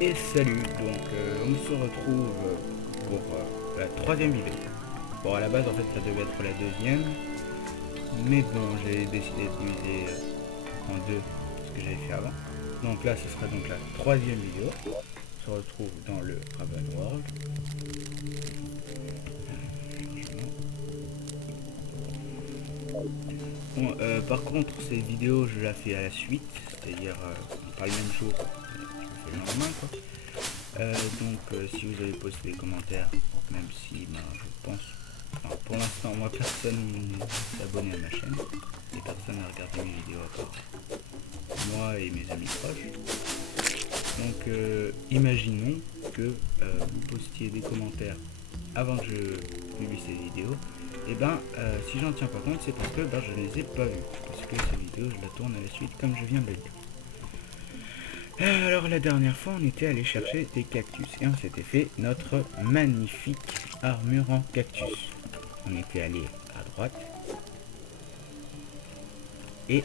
Et salut, donc on se retrouve pour la troisième vidéo. Bon, à la base en fait ça devait être la deuxième, mais bon j'ai décidé de diviser en deux ce que j'avais fait avant. Donc là ce sera donc la troisième vidéo. On se retrouve dans le Raven World. Bon, par contre cette vidéo je la fais à la suite, c'est-à-dire pas le même jour, je le fais le lendemain quoi. Si vous avez posté des commentaires, même si je pense, enfin, pour l'instant moi personne n'est abonné à ma chaîne et personne n'a regardé mes vidéos à part moi et mes amis proches. Donc imaginons que vous postiez des commentaires avant que je publie ces vidéos. Et si j'en tiens pas compte, c'est parce que je ne les ai pas vues, parce que ces vidéos je la tourne à la suite comme je viens de le dire. Alors la dernière fois on était allé chercher des cactus et on s'était fait notre magnifique armure en cactus. On était allé à droite et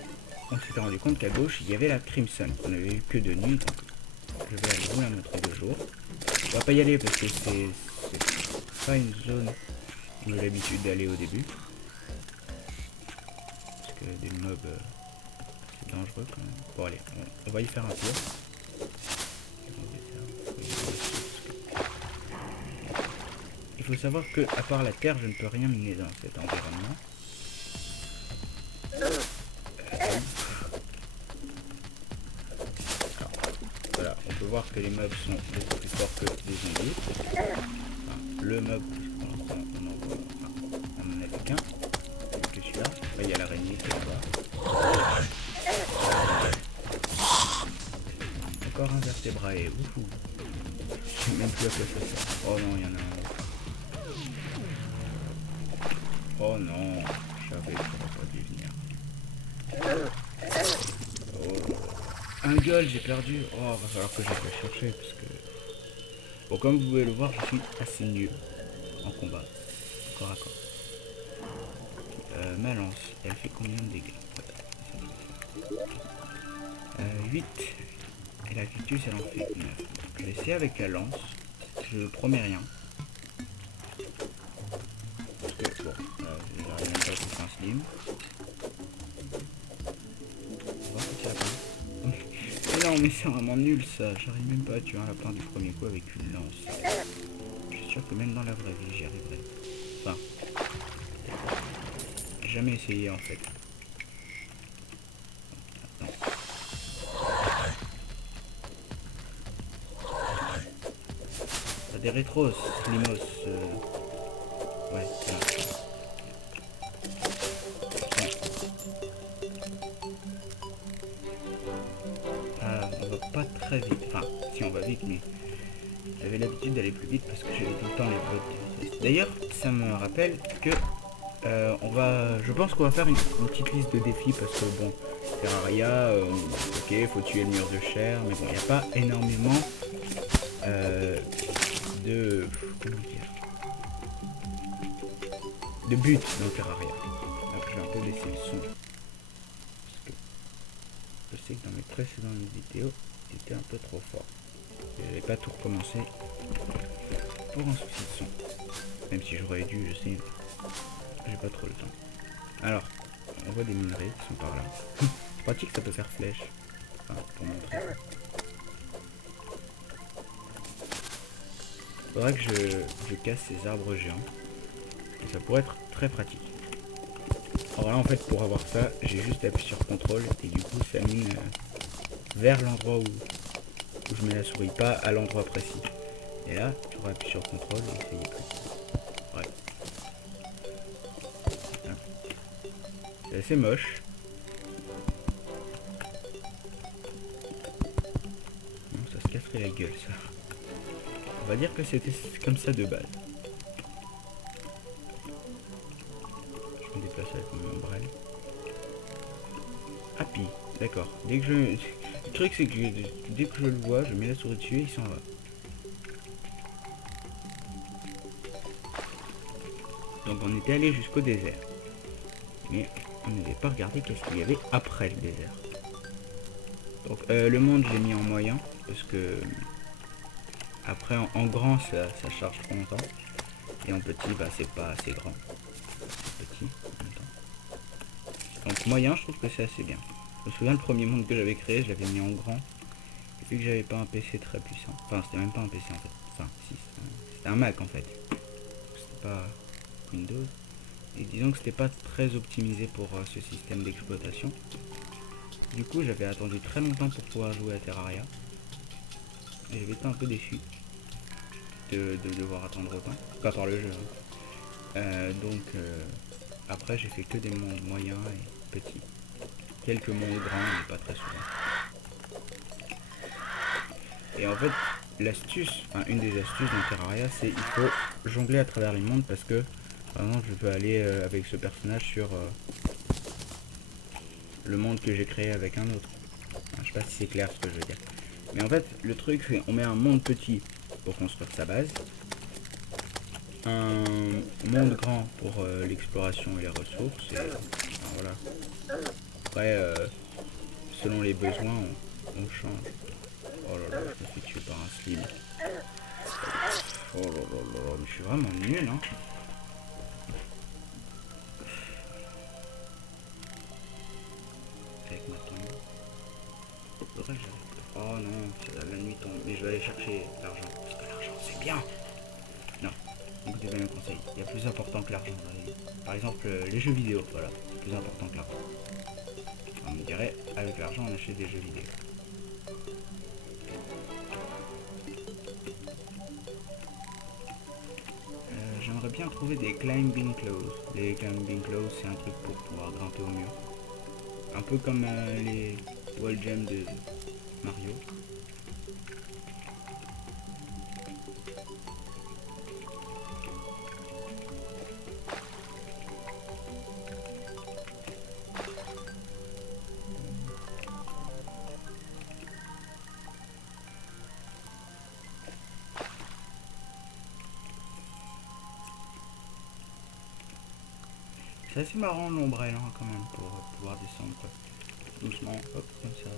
on s'était rendu compte qu'à gauche il y avait la Crimson. On avait vu que de nuit, donc je vais aller vous la montrer de jour. On va pas y aller parce que c'est pas une zone où j'ai l'habitude d'aller au début. Parce que des mobs c'est dangereux quand même. Bon allez, on va y faire un tour. Il faut savoir que, à part la terre, je ne peux rien miner dans cet environnement. Voilà, on peut voir que les mobs sont beaucoup plus forts que les zombies. Enfin, le mob, pour l'instant, on en a qu'un, que celui-là. Là, il y a l'araignée qui est là-bas. Encore un vertébraé, oufou. Je sais même plus à quoi ça sert. Oh non, il y en a un. Oh non, je savais que ça n'aurait pas dû venir. Oh. Un goal, j'ai perdu. Oh, va falloir que j'aille le chercher parce que... Bon, comme vous pouvez le voir, je suis assez nul en combat, corps à corps. Ma lance, elle fait combien de dégâts? 8. Et la cactus, elle en fait 9. Je vais essayer avec la lance. Je promets rien. Parce que, bon, j'arrive même pas à faire un slim. On va voir si ça va. Mais non, mais c'est vraiment nul ça. J'arrive même pas à tuer un lapin du premier coup avec une lance. Je suis sûr que même dans la vraie vie, j'y arriverai. Enfin, jamais essayé en fait. T'as des rétros, Slimos. Ouais, voilà. On va pas très vite. Enfin, si on va vite, mais j'avais l'habitude d'aller plus vite parce que j'avais tout le temps les bottes. D'ailleurs, ça me rappelle que je pense qu'on va faire une petite liste de défis parce que bon, Terraria, ok, faut tuer le mur de chair, mais bon, il n'y a pas énormément de, comment dire, de buts dans Terraria. Donc je vais un peu laisser le son parce que je sais que dans mes précédentes vidéos, c'était un peu trop fort. Je n'avais pas tout recommencé pour un souci de son. Même si j'aurais dû, je sais, j'ai pas trop le temps. Alors, on voit des minerais qui sont par là. C'est pratique, ça peut faire flèche. Enfin, pour montrer. Faudrait que je casse ces arbres géants. Et ça pourrait être très pratique. Alors là, en fait, pour avoir ça, j'ai juste appuyé sur CTRL et du coup, ça mine vers l'endroit où je mets la souris, pas à l'endroit précis. Et là, tu aurais appuyé sur CTRL et ça y est plus. Ouais. C'est assez moche. Non, ça se casserait la gueule, ça. On va dire que c'était comme ça de base. Je me déplace avec mon ombrelle. Happy, d'accord. Dès que le truc c'est que dès que je le vois, je mets la souris dessus et il s'en va. Donc on était allé jusqu'au désert. Mais on n'avait pas regardé qu'est-ce qu'il y avait après le désert. Donc le monde j'ai mis en moyen parce que Après en grand ça charge trop longtemps. Et en petit bah c'est pas assez grand. Petit en même temps. Donc moyen je trouve que c'est assez bien. Je me souviens le premier monde que j'avais créé, je l'avais mis en grand. Et vu que j'avais pas un PC très puissant. Enfin c'était même pas un PC en fait. Enfin si c'était un Mac en fait. C'était pas Windows. Et disons que c'était pas très optimisé pour ce système d'exploitation. Du coup j'avais attendu très longtemps pour pouvoir jouer à Terraria. Et j'avais été un peu déçu de devoir attendre autant. Pas par le jeu. Après j'ai fait que des mondes moyens et petits. Quelques mondes grands mais pas très souvent. Et en fait l'astuce, enfin une des astuces dans Terraria c'est il faut jongler à travers les mondes parce que par exemple je peux aller avec ce personnage sur le monde que j'ai créé avec un autre. Enfin, je sais pas si c'est clair ce que je veux dire. Mais en fait le truc c'est on met un monde petit pour construire sa base. Un monde grand pour l'exploration et les ressources et enfin, voilà. Après selon les besoins on change. Oh là là je me suis tué par un slim. Oh là là là mais je suis vraiment nul hein. Avec ma tombe. Faudrait que j'arrête. Oh non la nuit tombe mais je vais aller chercher l'argent. Parce que l'argent c'est bien. Non. Écoutez bien mes conseils. Il y a plus important que l'argent. Par exemple, les jeux vidéo, voilà. C'est plus important que l'argent. On me dirait, avec l'argent, on achète des jeux vidéo. J'aimerais bien trouver des climbing clothes. Les climbing clothes, c'est un truc pour pouvoir grimper au mur. Un peu comme les wall gems de Mario. C'est assez marrant l'ombrelle hein, quand même pour pouvoir descendre quoi. Doucement, hop, comme ça.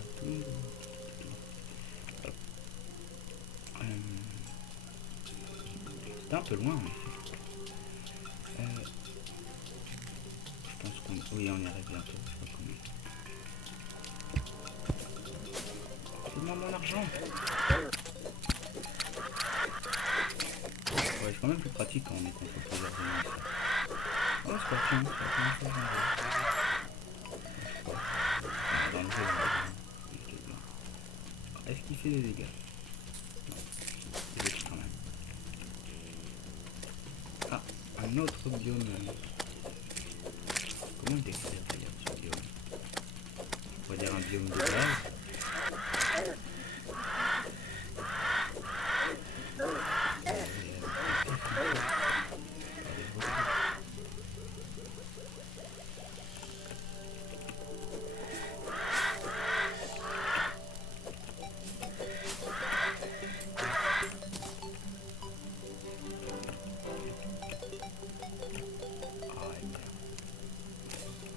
C'était un peu loin en effet. Je pense qu'on... Oui on y arrive bientôt. Je crois qu'on est... Fais-moi mon argent. Ouais c'est quand même plus pratique quand on est contre plusieurs ennemis. Oh scorpion, c'est dans le jeu. Est-ce qu'il fait des dégâts? Non, il fait quand même. Ah, un autre biome. Comment le décrire d'ailleurs ce biome? On va dire un biome de base.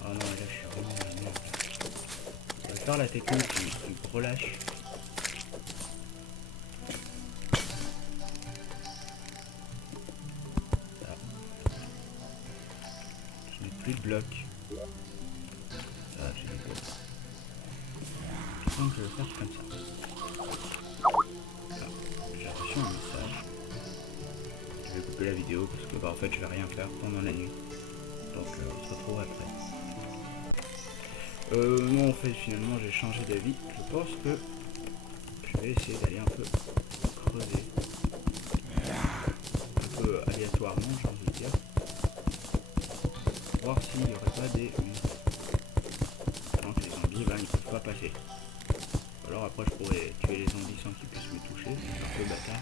Oh non, là je suis vraiment dans la merde. Je vais faire la technique du relâche. Là. Je n'ai plus de blocs. Ça, j'ai des blocs. Donc je vais faire comme ça. Là, j'ai reçu un message. Je vais couper la vidéo parce que bah, en fait je vais rien faire pendant la nuit. Donc on se retrouve après. Non en fait finalement j'ai changé d'avis. Je pense que je vais essayer d'aller un peu creuser. Un peu aléatoirement j'ai envie de dire. Voir s'il n'y aurait pas des... Donc les zombies là ils peuvent pas passer. Alors après je pourrais tuer les zombies sans qu'ils puissent me toucher. C'est un peu bâtard.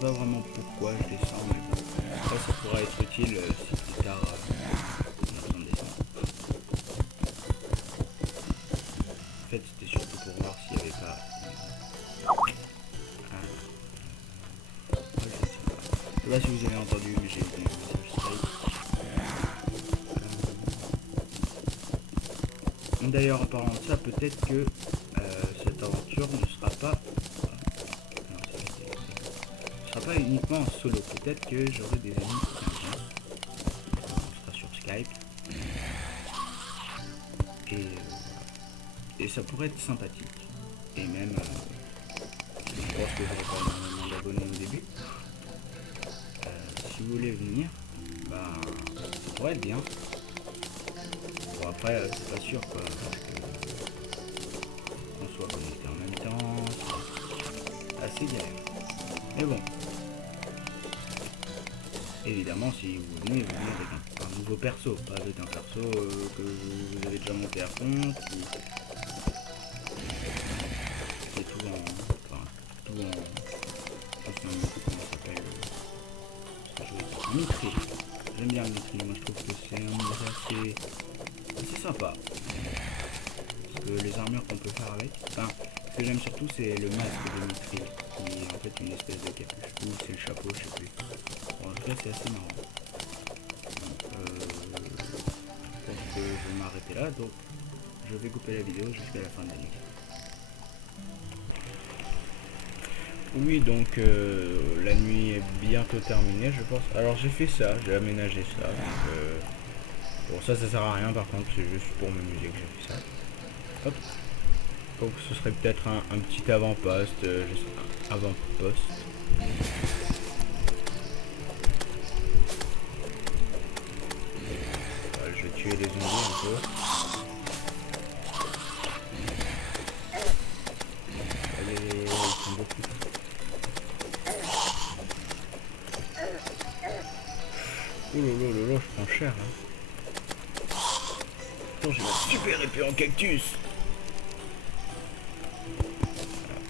Pas vraiment pourquoi je descends mais bon après ça pourra être utile si plus tard on a besoin de descendre. En fait c'était surtout pour voir s'il y D'ailleurs, en parlant de ça, peut-être que cette aventure ne sera pas... non, ce sera pas uniquement en solo. Peut-être que j'aurai des amis qui viendront. On sera sur Skype. Et ça pourrait être sympathique. Et même, je pense que j'aurai pas énormément d'abonnés au début. Si vous voulez venir, bah, ça pourrait être bien. Bon, après, c'est pas sûr quoi. Qu'on soit connecté en même temps, c'est assez galère. Mais bon. Évidemment, si vous venez avec un nouveau perso, pas avec un perso que vous avez déjà monté à fond, qui est tout en... Enfin, tout en... Comment ça s'appelle Mithril. J'aime bien le Mithril, moi je trouve que c'est un niveau assez sympa. Parce que les armures qu'on peut faire avec, enfin, ce que j'aime surtout c'est le masque de Mithril, qui est en fait une espèce de capuche, ou c'est le chapeau, je sais plus. Bon, en tout cas c'est assez marrant. Je pense que je vais m'arrêter là, donc je vais couper la vidéo jusqu'à la fin de la nuit. Oui, donc la nuit est bientôt terminée, je pense. Alors j'ai fait ça, j'ai aménagé ça. Donc, bon, ça sert à rien par contre, c'est juste pour m'amuser que j'ai fait ça. Hop. Donc ce serait peut-être un petit avant-poste, je sais pas, avant-poste. Voilà, je vais tuer les zombies un peu. Allez, ils sont beaucoup. Oh là, je prends cher hein. Attends, j'ai ma super épée en cactus.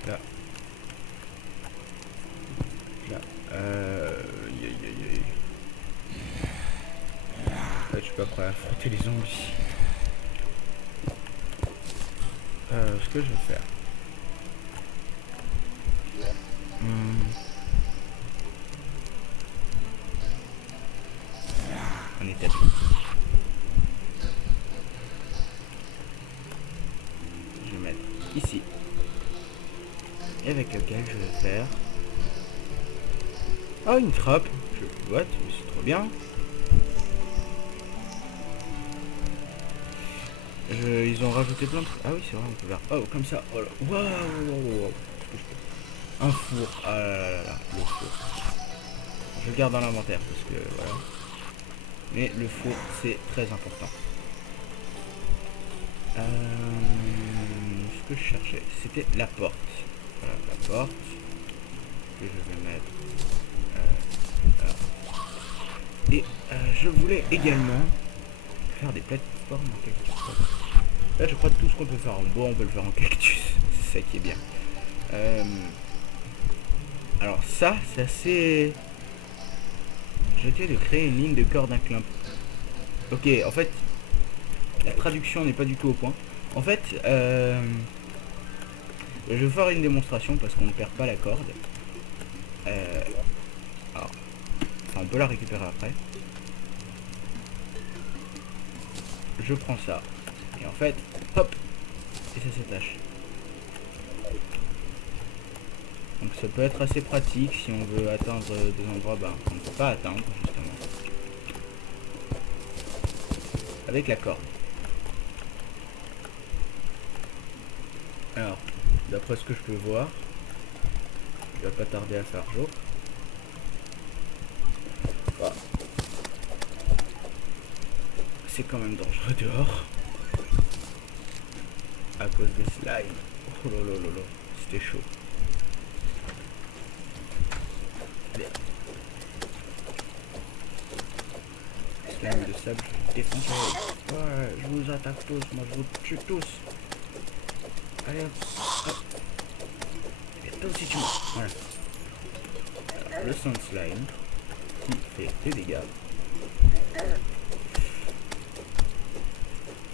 Là. Là, je suis pas prêt à affronter les zombies. Ce que je vais faire. On est établi. Je vais mettre ici. Et avec lequel je vais faire... Ah, une trappe. What? C'est trop bien. Ils ont rajouté plein de trucs. Ah oui, c'est vrai, on peut faire... Oh, comme ça. Oh là. Waouh. Un four. Ah là là là, le four. Je le garde dans l'inventaire parce que voilà. Mais le four, c'est très important. Ce que je cherchais, c'était la porte. Voilà, la porte. Que je vais mettre... là. Et je voulais également faire des plateformes en cactus. Là, je crois que tout ce qu'on peut faire en bois, on peut le faire en cactus. C'est ça qui est bien. Alors ça, c'est assez... J'essaie de créer une ligne de corde inclinée. Ok, en fait, la traduction n'est pas du tout au point. En fait, je vais faire une démonstration parce qu'on ne perd pas la corde. Alors, enfin, on peut la récupérer après. Je prends ça. Et en fait, hop, et ça s'attache. Donc ça peut être assez pratique si on veut atteindre des endroits qu'on ne peut pas atteindre justement. Avec la corde. Alors, d'après ce que je peux voir, il va pas tarder à faire jour. Voilà. C'est quand même dangereux dehors. À cause des slimes. Oh là là là là, c'était chaud. Slime de sable, je vais défoncer. Ouais, je vous attaque tous, moi je vous tue tous. Allez hop, hop. Et toi aussi tu meurs. Voilà. Alors, le sand slime qui fait des dégâts.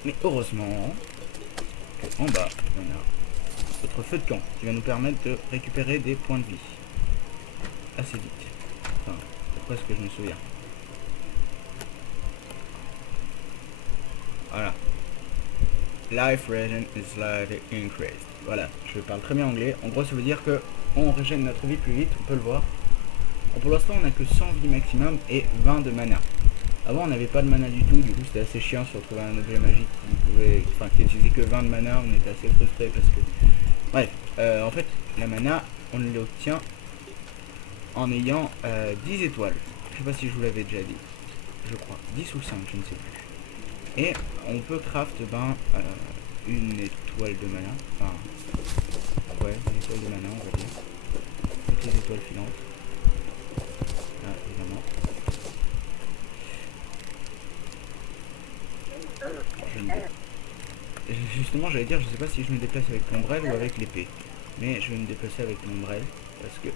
Mais heureusement qu'en bas, on a notre feu de camp qui va nous permettre de récupérer des points de vie assez vite. Enfin, d'après ce que je me souviens. Voilà. Life regen is slightly increased. Voilà, je parle très bien anglais. En gros, ça veut dire que on régène notre vie plus vite, on peut le voir. Bon, pour l'instant, on a que 100 vies maximum et 20 de mana. Avant, on n'avait pas de mana du tout, du coup, c'était assez chiant si on trouvait un objet magique qui utilisait que 20 de mana. On était assez frustré parce que. Bref, en fait, la mana, on l'obtient en ayant 10 étoiles. Je sais pas si je vous l'avais déjà dit, je crois. 10 ou 5, je ne sais plus. Et on peut craft une étoile de mana. Enfin, ouais, une étoile de mana, on va dire. Toutes les étoiles filantes. Là, évidemment. Justement, j'allais dire, je sais pas si je me déplace avec l'ombrelle ou avec l'épée. Mais je vais me déplacer avec l'ombrelle parce que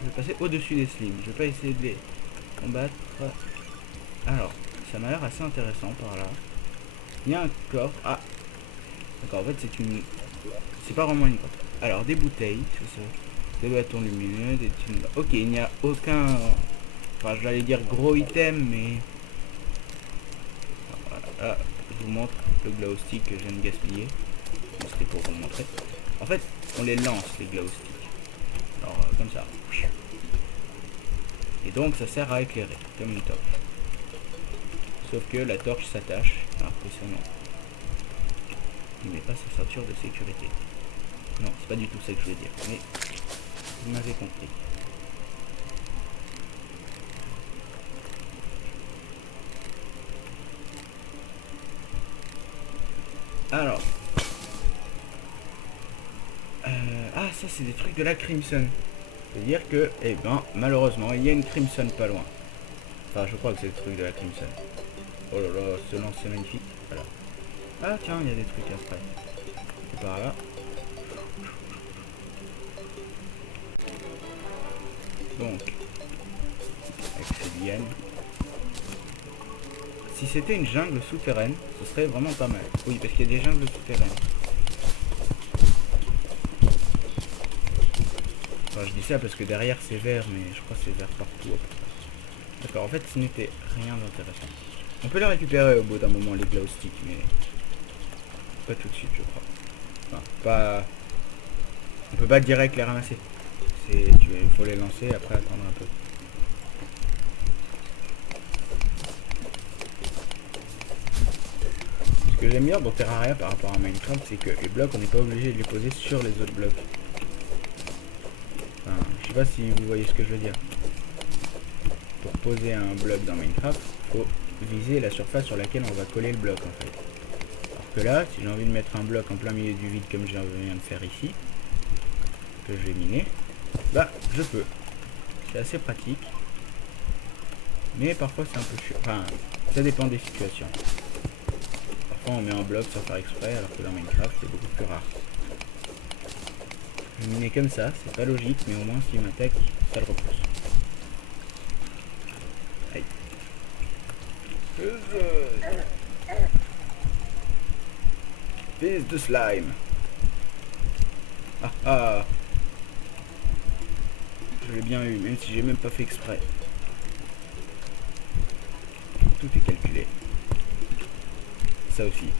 je vais passer au-dessus des slimes. Je vais pas essayer de les combattre. Alors, ça m'a l'air assez intéressant par là. Il y a un coffre. Ah, d'accord, en fait c'est pas vraiment une coffre. Alors, des bouteilles, c'est ça. Des bâtons lumineux, des tunes. Ok, il n'y a aucun... Enfin, j'allais dire gros item, mais... Voilà, je vous montre le glow stick que je viens de gaspiller. C'était pour vous montrer. En fait, on les lance, les glow sticks. Alors, comme ça. Et donc, ça sert à éclairer, comme une torche. Sauf que la torche s'attache, alors que ça non. Il met pas sa ceinture de sécurité. Non, c'est pas du tout ça que je voulais dire, mais vous m'avez compris. Alors. Ah, ça c'est des trucs de la Crimson. C'est-à-dire que, eh ben, malheureusement, il y a une Crimson pas loin. Enfin, je crois que c'est le truc de la Crimson. Oh là là, ce lance c'est magnifique. Voilà. Ah tiens, il y a des trucs après. Par là. Donc, avec ces lianes. Si c'était une jungle souterraine, ce serait vraiment pas mal. Oui, parce qu'il y a des jungles souterraines. Enfin, je dis ça parce que derrière c'est vert, mais je crois que c'est vert partout. D'accord, en fait ce n'était rien d'intéressant. On peut les récupérer au bout d'un moment, les glow sticks, mais pas tout de suite, je crois. Enfin, pas... On peut pas direct les ramasser. Il faut les lancer, après attendre un peu. Ce que j'aime bien dans Terraria par rapport à Minecraft, c'est que les blocs, on n'est pas obligé de les poser sur les autres blocs. Enfin, je sais pas si vous voyez ce que je veux dire. Pour poser un bloc dans Minecraft, il faut viser la surface sur laquelle on va coller le bloc en fait. Alors que là, si j'ai envie de mettre un bloc en plein milieu du vide comme je viens de faire ici, que je vais miner, bah je peux. C'est assez pratique. Mais parfois c'est un peu chiant. Enfin, ça dépend des situations. Parfois on met un bloc sans faire exprès, alors que dans Minecraft c'est beaucoup plus rare. Je vais miner comme ça, c'est pas logique, mais au moins s'il m'attaque, ça le repousse. Aïe. Fils de slime. Ah ah. Je l'ai bien eu, même si j'ai même pas fait exprès. Tout est calculé. Ça aussi.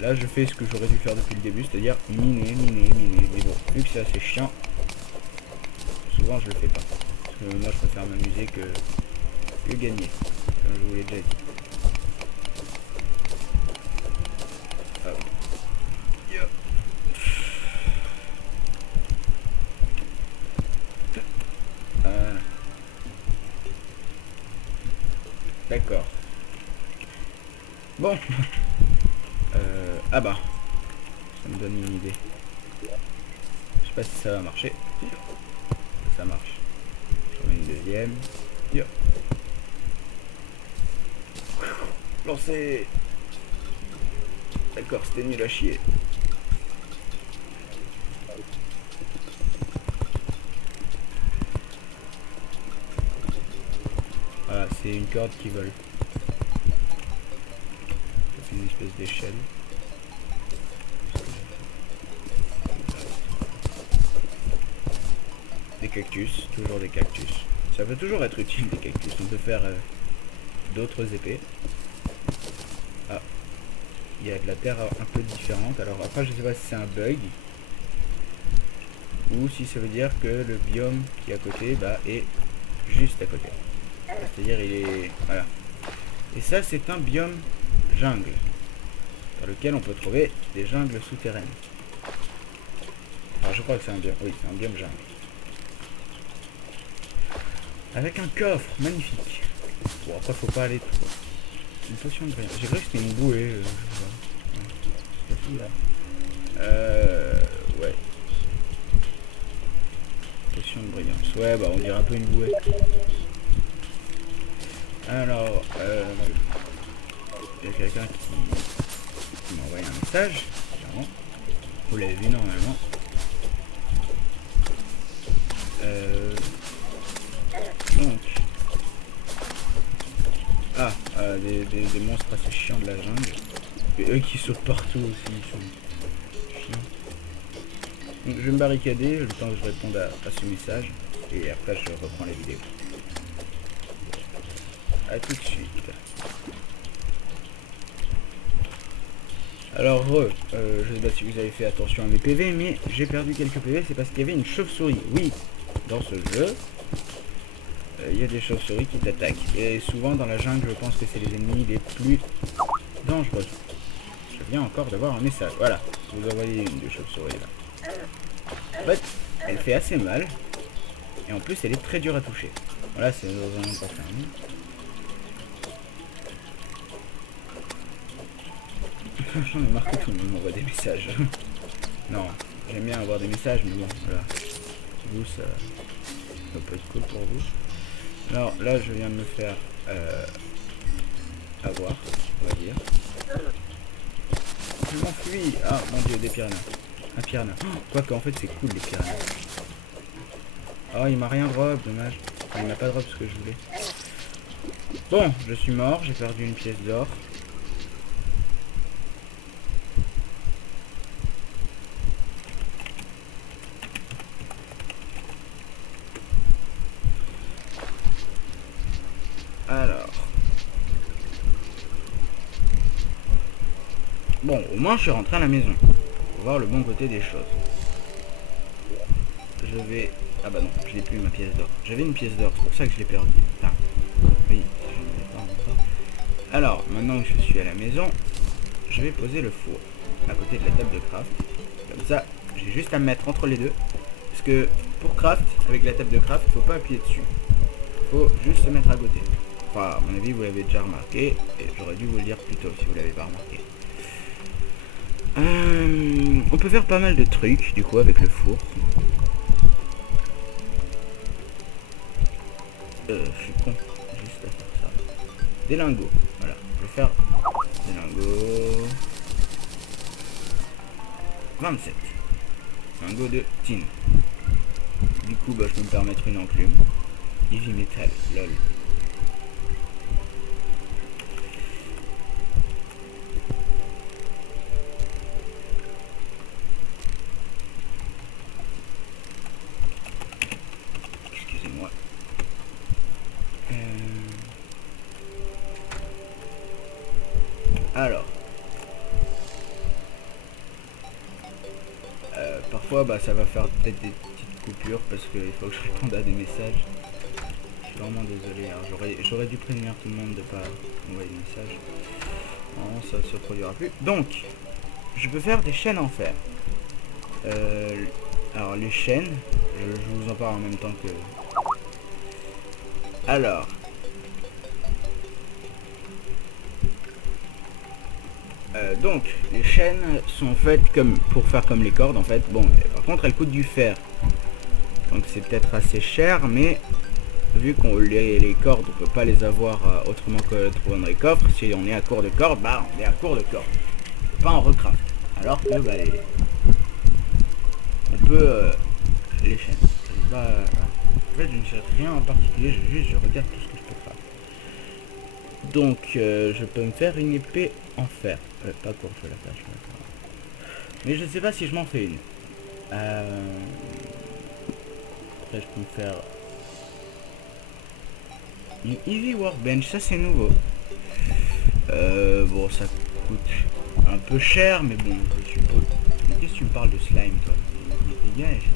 Là je fais ce que j'aurais dû faire depuis le début, c'est-à-dire miner. Mais bon, vu que c'est assez chiant, souvent je le fais pas. Parce que moi je préfère m'amuser que gagner, comme je vous l'ai déjà dit. D'accord. Bon. Ah bah. Ça me donne une idée. Je sais pas si ça va marcher. Ça marche. J'en mets une deuxième. Lancez. D'accord, c'était nul à chier. Voilà, c'est une corde qui vole. Ça fait une espèce d'échelle. Des cactus, toujours des cactus. Ça peut toujours être utile des cactus. On peut faire d'autres épées. Ah, il y a de la terre un peu différente. Alors après je sais pas si c'est un bug ou si ça veut dire que le biome qui est à côté est juste à côté. C'est-à-dire il est... Voilà. Et ça c'est un biome jungle, dans lequel on peut trouver des jungles souterraines. Alors je crois que c'est un biome... Oui, c'est un biome jungle. Avec un coffre, magnifique. Bon après faut pas aller trop... Une potion de brillance. J'ai cru que c'était une bouée. Ouais. Potion de brillance. Ouais, bah on dirait un peu une bouée. Alors, il y a quelqu'un qui m'a envoyé un message. Clairement. Vous l'avez vu normalement. Donc. Ah, des monstres assez chiants de la jungle. Et eux qui sautent partout aussi, ils sont chiants. Donc je vais me barricader le temps que je réponde à ce message. Et après je reprends la vidéo. A tout de suite. Alors je sais pas si vous avez fait attention à mes PV, mais j'ai perdu quelques PV, c'est parce qu'il y avait une chauve-souris. Oui, dans ce jeu, il y a des chauves-souris qui t'attaquent. Et souvent dans la jungle, je pense que c'est les ennemis les plus dangereux. Je viens encore d'avoir un message. Voilà, vous envoyez une de chauve-souris là. En fait, elle fait assez mal. Et en plus, elle est très dure à toucher. Voilà, c'est vraiment pas fermé. J'en ai marre que tout le monde m'envoie des messages. Non, j'aime bien avoir des messages, mais bon, voilà. Vous, ça peut être cool pour vous. Alors là, je viens de me faire avoir, on va dire. Je m'enfuis. Ah mon dieu, des piranhas. Un piranha. Oh, quoique en fait c'est cool les piranhas. Oh, il m'a rien drop, dommage. Il m'a pas drop ce que je voulais. Bon, je suis mort, j'ai perdu une pièce d'or. Alors. Bon, au moins je suis rentré à la maison. Faut voir le bon côté des choses. Je vais... Ah bah non, je n'ai plus ma pièce d'or. J'avais une pièce d'or, c'est pour ça que je l'ai perdue. Enfin, oui, je ne l'ai pas encore. Alors, maintenant que je suis à la maison, je vais poser le four à côté de la table de craft. Comme ça, j'ai juste à me mettre entre les deux. Parce que pour craft, avec la table de craft, il faut pas appuyer dessus. Il faut juste se mettre à côté. Enfin, à mon avis, vous l'avez déjà remarqué. Et j'aurais dû vous le dire plus tôt si vous l'avez pas remarqué. On peut faire pas mal de trucs, du coup, avec le four. Je suis con, juste à faire ça. Des lingots, voilà. Je vais faire des lingots. 27. Lingots de tin. Du coup, bah, je peux me permettre une enclume. Heavy metal, lol. Excusez-moi. Alors. Parfois, bah, ça va faire peut-être des petites coupures parce qu'il faut que je réponde à des messages. Je suis vraiment désolé. J'aurais dû prévenir tout le monde de pas envoyer de messages. Non, ça se produira plus. Donc, je peux faire des chaînes en fer. Alors, les chaînes, je vous en parle en même temps que... Alors... donc, les chaînes sont faites comme pour faire comme les cordes en fait. Bon, par contre, elles coûtent du fer. Donc c'est peut-être assez cher, mais vu qu'on les cordes, on peut pas les avoir autrement que trouvant dans les coffres. Si on est à court de cordes, bah on est à court de cordes. On peut pas en recraft. Alors que bah, on peut les chaînes. Pas, en fait, je ne cherche rien en particulier. Je regarde tout ce que je peux faire. Donc, je peux me faire une épée en fer. Pas court, je vais la faire. Mais je sais pas si je m'en fais une. Après je peux me faire une Easy Workbench, ça c'est nouveau. Bon, ça coûte un peu cher, mais bon, je suppose. Qu'est-ce que tu me parles de slime, toi? Dégage.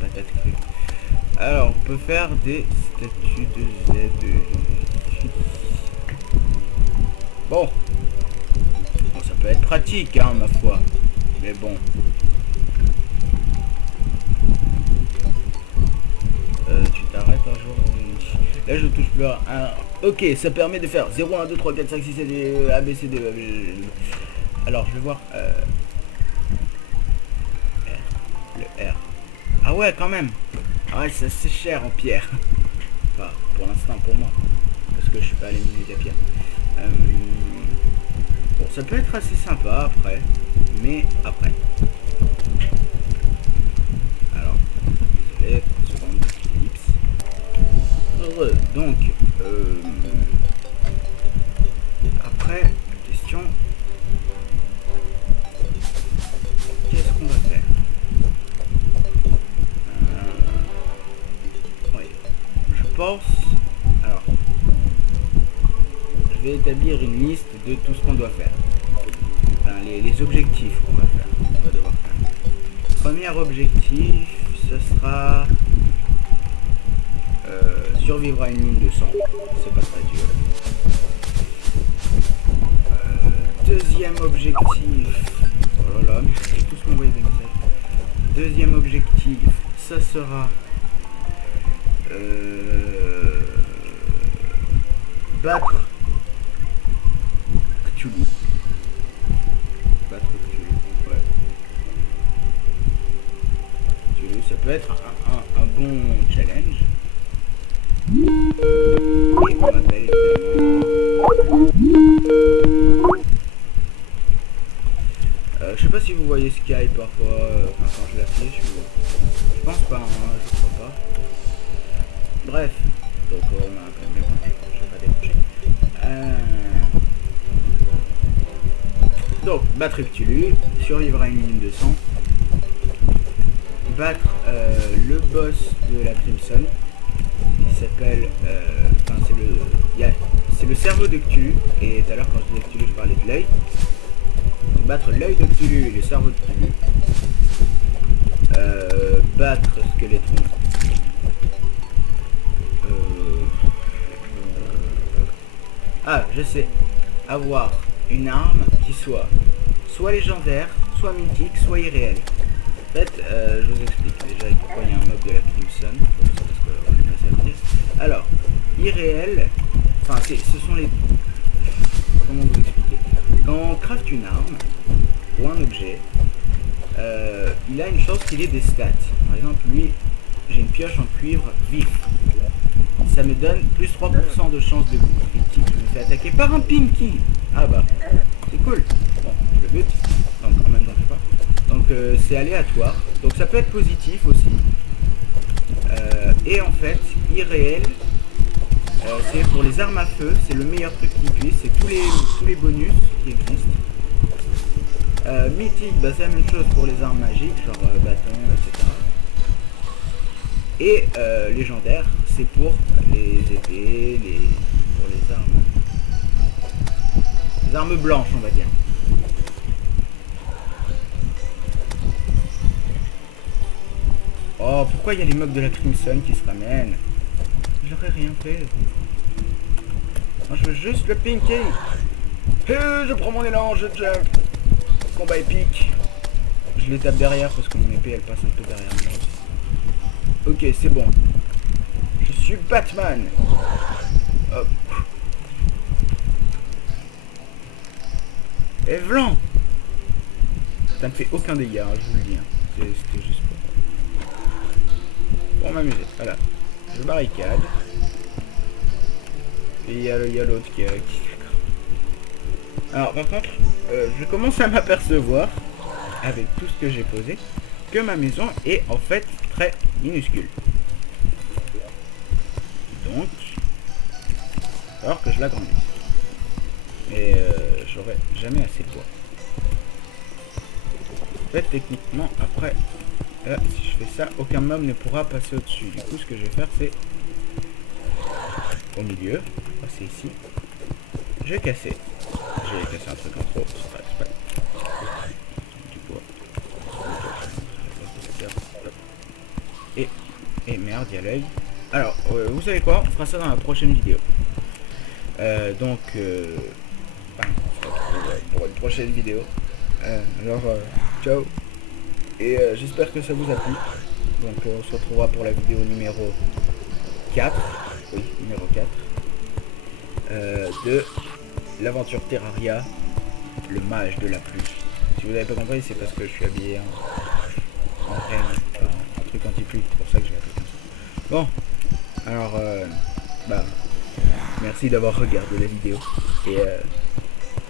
Patate crue. Alors, on peut faire des statues de Z. Bon. Bon, ça peut être pratique, hein, ma foi. Mais bon. Tu t'arrêtes un jour. Là, je touche plus à un. Ok, ça permet de faire 0, 1, 2, 3, 4, 5, 6, 7, A, B, C, D. Alors, je vais voir. Le R. Ah ouais, quand même. Ah ouais, ça c'est cher en pierre. Enfin, pour l'instant, pour moi. Parce que je suis pas allé miner des pierres. Bon, ça peut être assez sympa après. Mais après. Alors, désolé, seconde, ellipse. Heureux. Donc, après, question. Qu'est-ce qu'on va faire? Oui. Je pense. Alors. Je vais établir une liste de tout ce qu'on doit faire. Enfin, les objectifs qu'on va faire. On va devoir faire. Premier objectif, ce sera. Survivre à une mine de sang. C'est pas très dur. Deuxième objectif. Oh là là, mais c'est tout ce qu'on voit des messages. Deuxième objectif, ça sera battre Cthulhu. Battre Cthulhu, ouais. Cthulhu, ça peut être un bon challenge. Et on appelle je sais pas si vous voyez Skype parfois, quand je l'affiche, je pense pas, hein, je crois pas. Bref, donc on a quand même, je vais pas décrocher. Donc, battre Cthulhu, survivre à une mine de sang, battre le boss de la Crimson, qui s'appelle, enfin c'est le cerveau de Cthulhu, et tout à l'heure quand je disais Cthulhu je parlais de l'œil. Battre l'œil de Cthulhu et le cerveau de Cthulhu. Battre Skeletron. Ah, je sais. Avoir une arme qui soit légendaire, soit mythique, soit irréelle. En fait, je vous explique déjà pourquoi il y a un mob de la Crimson. Parce qu'on est pas servi. Alors, irréel, enfin, ce sont les... Comment vous expliquer? Quand on craft une arme ou un objet, il a une chance qu'il ait des stats. Par exemple, lui, j'ai une pioche en cuivre vif. Ça me donne plus 3% de chance de coup critique. Je me fais attaquer par un Pinky. Ah bah, c'est cool. Bon, je le bute. Donc en même temps, je sais pas. Donc c'est aléatoire. Donc ça peut être positif aussi. Et en fait, irréel, c'est pour les armes à feu. C'est le meilleur truc qui puisse. C'est tous les bonus qui existent. Mythique, bah, c'est la même chose pour les armes magiques, genre bâton, etc. Et légendaire, c'est pour les épées, pour les armes blanches, on va dire. Oh, pourquoi il y a les mobs de la Crimson qui se ramènent? J'aurais rien fait. Moi, je veux juste le Pinky. Je prends mon élan, je jump. Combat épique. Je les tape derrière parce que mon épée elle passe un peu derrière moi. Ok, c'est bon. Je suis Batman. Hop. Et Vlan. Ça ne fait aucun dégât, hein, je vous le dis. Hein. C'était juste pour m'amuser. Voilà. Je barricade. Et il y a l'autre qui... Alors par contre, je commence à m'apercevoir, avec tout ce que j'ai posé, que ma maison est en fait très minuscule. Donc, alors que je l'agrandisse. Mais j'aurai jamais assez de bois. En fait, techniquement, après, Là, si je fais ça, aucun mob ne pourra passer au-dessus. Du coup, ce que je vais faire, c'est au milieu, passer ici. Je vais casser. J'ai cassé un truc en trop. C'est pas du bois. Et merde, il y a l'œil. Alors, vous savez quoi? On fera ça dans la prochaine vidéo. Donc, on se retrouve pour une prochaine vidéo. Ciao. Et j'espère que ça vous a plu. Donc, on se retrouvera pour la vidéo numéro 4. Oui, numéro 4. De l'aventure Terraria, le mage de la pluie. Si vous n'avez pas compris, c'est parce que je suis habillé en reine, un truc anti-pluie. C'est pour ça que je l'ai appelé comme ça. Bon, alors, merci d'avoir regardé la vidéo. Et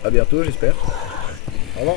à bientôt, j'espère. Au revoir.